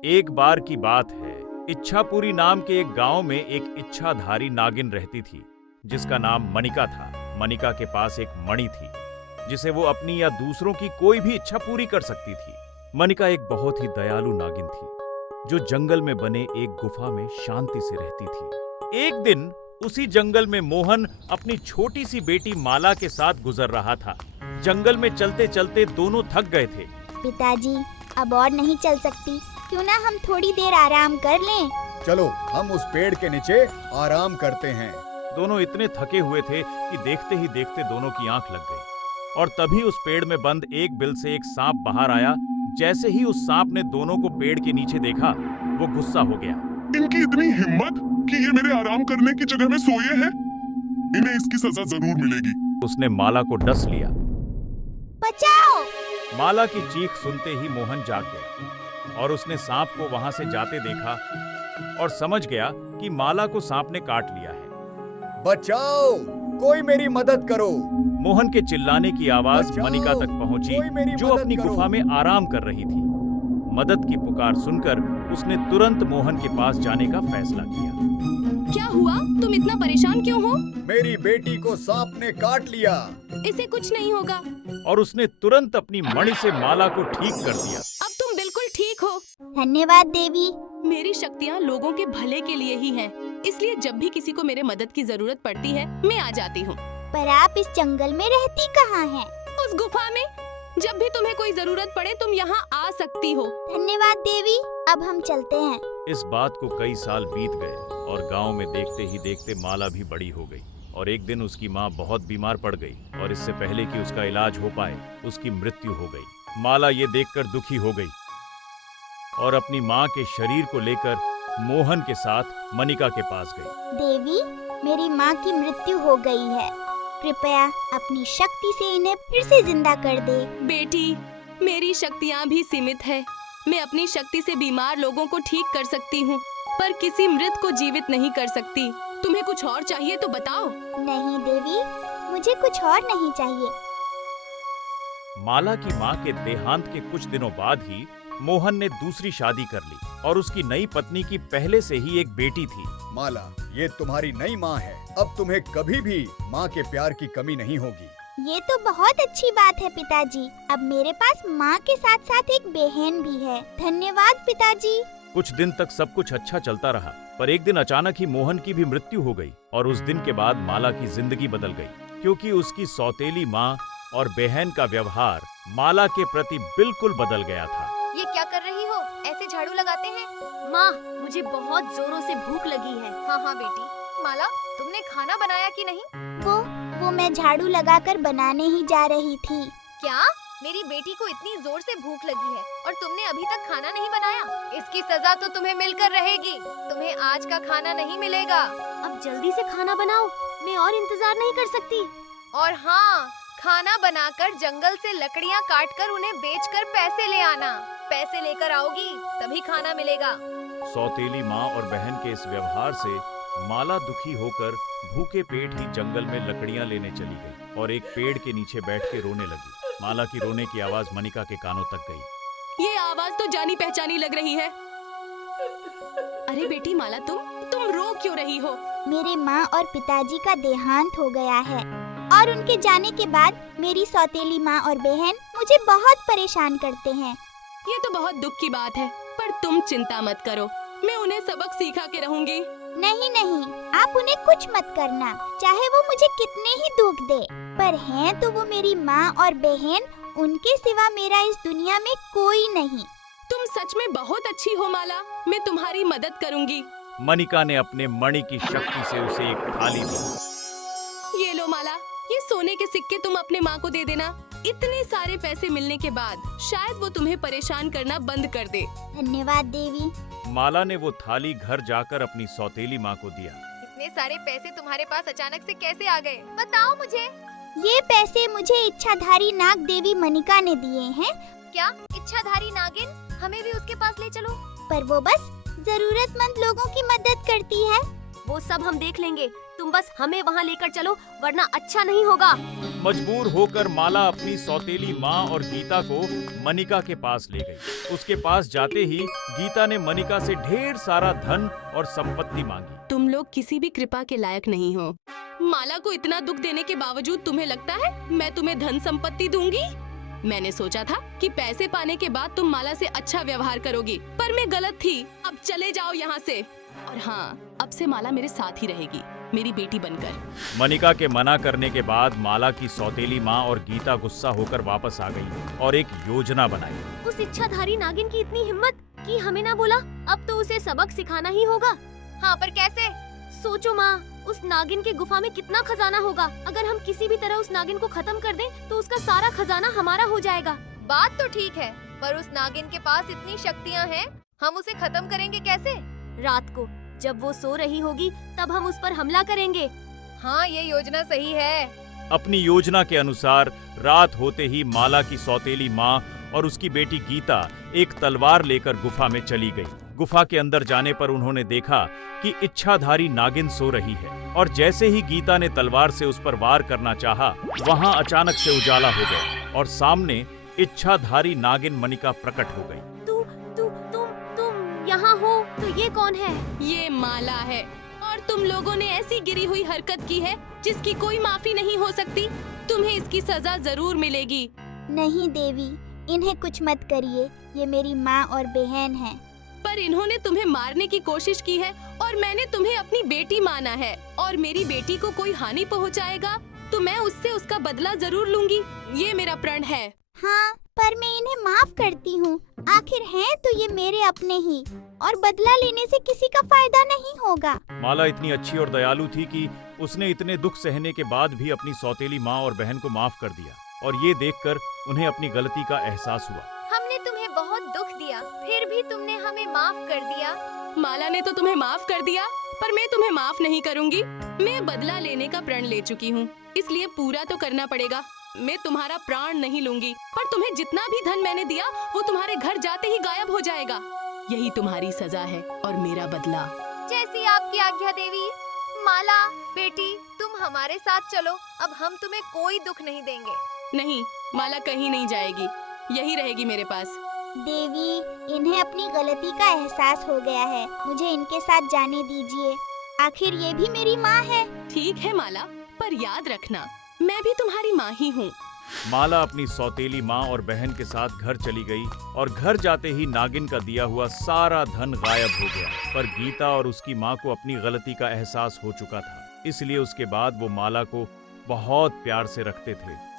एक बार की बात है, इच्छापुरी नाम के एक गांव में एक इच्छाधारी नागिन रहती थी, जिसका नाम मनिका था। मनिका के पास एक मणि थी, जिसे वो अपनी या दूसरों की कोई भी इच्छा पूरी कर सकती थी। मनिका एक बहुत ही दयालु नागिन थी, जो जंगल में बने एक गुफा में शांति से रहती थी। एक दिन उसी जंगल में मोहन अपनी छोटी सी बेटी माला के साथ गुजर रहा था। जंगल में चलते चलते दोनों थक गए थे। पिताजी, अब और नहीं चल सकती, क्यों ना हम थोड़ी देर आराम कर लें? चलो हम उस पेड़ के नीचे आराम करते हैं। दोनों इतने थके हुए थे कि देखते ही देखते दोनों की आंख लग गई। और तभी उस पेड़ में बंद एक बिल से एक सांप बाहर आया। जैसे ही उस सांप ने दोनों को पेड़ के नीचे देखा, वो गुस्सा हो गया। इनकी इतनी हिम्मत कि ये मेरे आराम करने की जगह में सोए हैं। इन्हें इसकी सजा जरूर मिलेगी। उसने माला को डस लिया। बचाओ! माला की चीख सुनते ही मोहन जाग गया और उसने सांप को वहां से जाते देखा और समझ गया कि माला को सांप ने काट लिया है। बचाओ! कोई मेरी मदद करो! मोहन के चिल्लाने की आवाज बचाओ! मनिका तक पहुंची, कोई मेरी जो मदद अपनी करो! गुफा में आराम कर रही थी। मदद की पुकार सुनकर उसने तुरंत मोहन के पास जाने का फैसला किया। क्या हुआ? तुम इतना परेशान क्यों हो? मेरी बेटी को सांप ने काट लिया। इसे कुछ नहीं होगा। और उसने तुरंत अपनी मणि से माला को ठीक कर दिया। अब तुम बिल्कुल ठीक हो। धन्यवाद देवी। मेरी शक्तियाँ लोगों के भले के लिए ही हैं, इसलिए जब भी किसी को मेरे मदद की जरूरत पड़ती है, मैं आ जाती हूँ। पर आप इस जंगल में रहती कहाँ हैं? उस गुफा में। जब भी तुम्हें कोई जरूरत पड़े तुम यहाँ आ सकती हो। धन्यवाद देवी, अब हम चलते हैं। इस बात को कई साल बीत गए और गांव में देखते ही देखते माला भी बड़ी हो गई। और एक दिन उसकी माँ बहुत बीमार पड़ गई और इससे पहले कि उसका इलाज हो पाए, उसकी मृत्यु हो गई। माला ये देखकर दुखी हो गई और अपनी माँ के शरीर को लेकर मोहन के साथ मनिका के पास गई। देवी, मेरी माँ की मृत्यु हो गई है, कृपया अपनी शक्ति से इन्हें फिर से जिंदा कर दे। बेटी, मेरी शक्तियाँ भी सीमित है। मैं अपनी शक्ति से बीमार लोगों को ठीक कर सकती हूँ, पर किसी मृत को जीवित नहीं कर सकती। तुम्हें कुछ और चाहिए तो बताओ। नहीं देवी, मुझे कुछ और नहीं चाहिए। माला की माँ के देहांत के कुछ दिनों बाद ही मोहन ने दूसरी शादी कर ली और उसकी नई पत्नी की पहले से ही एक बेटी थी। माला, ये तुम्हारी नई माँ है। अब तुम्हें कभी भी माँ के प्यार की कमी नहीं होगी। ये तो बहुत अच्छी बात है पिताजी। अब मेरे पास माँ के साथ साथ एक बहन भी है। धन्यवाद पिताजी। कुछ दिन तक सब कुछ अच्छा चलता रहा, पर एक दिन अचानक ही मोहन की भी मृत्यु हो गई। और उस दिन के बाद माला की जिंदगी बदल गई, क्योंकि उसकी सौतेली माँ और बहन का व्यवहार माला के प्रति बिल्कुल बदल गया था। ये क्या कर रही हो? ऐसे झाड़ू लगाते हैं? माँ, मुझे बहुत जोरों से भूख लगी है। हाँ बेटी। माला, तुमने खाना बनाया कि नहीं? वो मैं झाड़ू लगाकर बनाने ही जा रही थी। क्या? मेरी बेटी को इतनी जोर से भूख लगी है और तुमने अभी तक खाना नहीं बनाया? इसकी सजा तो तुम्हें मिलकर रहेगी। तुम्हें आज का खाना नहीं मिलेगा। अब जल्दी से खाना बनाओ, मैं और इंतजार नहीं कर सकती। और हाँ, खाना बनाकर जंगल से लकड़ियाँ काटकर उन्हें बेचकर पैसे ले आना। पैसे लेकर आओगी तभी खाना मिलेगा। सौतेली माँ और बहन के इस व्यवहार से माला दुखी होकर भूखे पेट ही जंगल में लकड़ियाँ लेने चली गई और एक पेड़ के नीचे बैठ के रोने लगी। माला की रोने की आवाज मनिका के कानों तक गई। ये आवाज तो जानी पहचानी लग रही है। अरे बेटी माला, तुम रो क्यों रही हो? मेरे माँ और पिताजी का देहांत हो गया है और उनके जाने के बाद मेरी सौतेली माँ और बहन मुझे बहुत परेशान करते हैं। ये तो बहुत दुख की बात है, पर तुम चिंता मत करो, मैं उन्हें सबक सिखा के रहूंगी। नहीं, आप उन्हें कुछ मत करना, चाहे वो मुझे कितने ही दुख दे। पर हैं तो वो मेरी माँ और बहन, उनके सिवा मेरा इस दुनिया में कोई नहीं। तुम सच में बहुत अच्छी हो माला, मैं तुम्हारी मदद करूंगी। मनिका ने अपने मणि की शक्ति से उसे एक थाली दी। ये लो माला, ये सोने के सिक्के तुम अपने माँ को दे देना। इतने सारे पैसे मिलने के बाद शायद वो तुम्हें परेशान करना बंद कर दे। धन्यवाद देवी। माला ने वो थाली घर जाकर अपनी सौतेली माँ को दिया। इतने सारे पैसे तुम्हारे पास अचानक से कैसे आ गए? बताओ मुझे। ये पैसे मुझे इच्छाधारी नाग देवी मनिका ने दिए हैं। क्या? इच्छाधारी नागिन? हमें भी उसके पास ले चलो। पर वो बस जरूरतमंद लोगों की मदद करती है। वो सब हम देख लेंगे, तुम तुम बस हमें वहाँ लेकर चलो, वरना अच्छा नहीं होगा। मजबूर होकर माला अपनी सौतेली माँ और गीता को मनिका के पास ले गई। उसके पास जाते ही गीता ने मनिका से ढेर सारा धन और संपत्ति मांगी। तुम लोग किसी भी कृपा के लायक नहीं हो। माला को इतना दुख देने के बावजूद तुम्हें लगता है मैं तुम्हें धन संपत्ति दूंगी? मैंने सोचा था कि पैसे पाने के बाद तुम माला से अच्छा व्यवहार करोगी, पर मैं गलत थी। अब चले जाओ यहाँ से। और हाँ, अब से माला मेरे साथ ही रहेगी, मेरी बेटी बनकर। मनिका के मना करने के बाद माला की सौतेली माँ और गीता गुस्सा होकर वापस आ गई और एक योजना बनाई। उस इच्छाधारी नागिन की इतनी हिम्मत कि हमें ना बोला। अब तो उसे सबक सिखाना ही होगा। हाँ, पर कैसे? सोचो माँ, उस नागिन के गुफा में कितना खजाना होगा। अगर हम किसी भी तरह उस नागिन को खत्म कर दें, तो उसका सारा खजाना हमारा हो जाएगा। बात तो ठीक है, पर उस नागिन के पास इतनी शक्तियाँ हैं, हम उसे खत्म करेंगे कैसे? रात को जब वो सो रही होगी, तब हम उस पर हमला करेंगे। हाँ, ये योजना सही है। अपनी योजना के अनुसार रात होते ही माला की सौतेली माँ और उसकी बेटी गीता एक तलवार लेकर गुफा में चली गई। गुफा के अंदर जाने पर उन्होंने देखा कि इच्छाधारी नागिन सो रही है, और जैसे ही गीता ने तलवार से उस पर वार करना चाहा, वहां अचानक से उजाला हो गया और सामने इच्छाधारी नागिन मनिका प्रकट हो गई। तुम यहाँ हो तो ये कौन है? ये माला है, और तुम लोगों ने ऐसी गिरी हुई हरकत की है जिसकी कोई माफी नहीं हो सकती। तुम्हें इसकी सजा जरूर मिलेगी। नहीं देवी, इन्हें कुछ मत करिए, ये मेरी माँ और बहन है। पर इन्होंने तुम्हें मारने की कोशिश की है और मैंने तुम्हें अपनी बेटी माना है, और मेरी बेटी को कोई हानि पहुंचाएगा तो मैं उससे उसका बदला जरूर लूंगी। ये मेरा प्रण है। हाँ, पर मैं इन्हें माफ करती हूँ। आखिर हैं तो ये मेरे अपने ही, और बदला लेने से किसी का फायदा नहीं होगा। माला इतनी अच्छी और दयालु थी कि उसने इतने दुख सहने के बाद भी अपनी सौतेली माँ और बहन को माफ कर दिया, और ये देखकर उन्हें अपनी गलती का एहसास हुआ। हमने तुम्हें बहुत दुख दिया, फिर भी तुमने हमें माफ कर दिया। माला ने तो तुम्हें माफ कर दिया, पर मैं तुम्हें माफ नहीं करूंगी। मैं बदला लेने का प्रण ले चुकी हूँ, इसलिए पूरा तो करना पड़ेगा। मैं तुम्हारा प्राण नहीं लूंगी, पर तुम्हें जितना भी धन मैंने दिया वो तुम्हारे घर जाते ही गायब हो जाएगा। यही तुम्हारी सजा है और मेरा बदला। जैसी आपकी आज्ञा देवी। माला बेटी, तुम हमारे साथ चलो, अब हम तुम्हें कोई दुख नहीं देंगे। नहीं, माला कहीं नहीं जाएगी, यही रहेगी मेरे पास। देवी, इन्हें अपनी गलती का एहसास हो गया है, मुझे इनके साथ जाने दीजिए। आखिर ये भी मेरी माँ है। ठीक है माला, पर याद रखना मैं भी तुम्हारी माँ ही हूँ। माला अपनी सौतेली माँ और बहन के साथ घर चली गई, और घर जाते ही नागिन का दिया हुआ सारा धन गायब हो गया। पर गीता और उसकी माँ को अपनी गलती का एहसास हो चुका था, इसलिए उसके बाद वो माला को बहुत प्यार से रखते थे।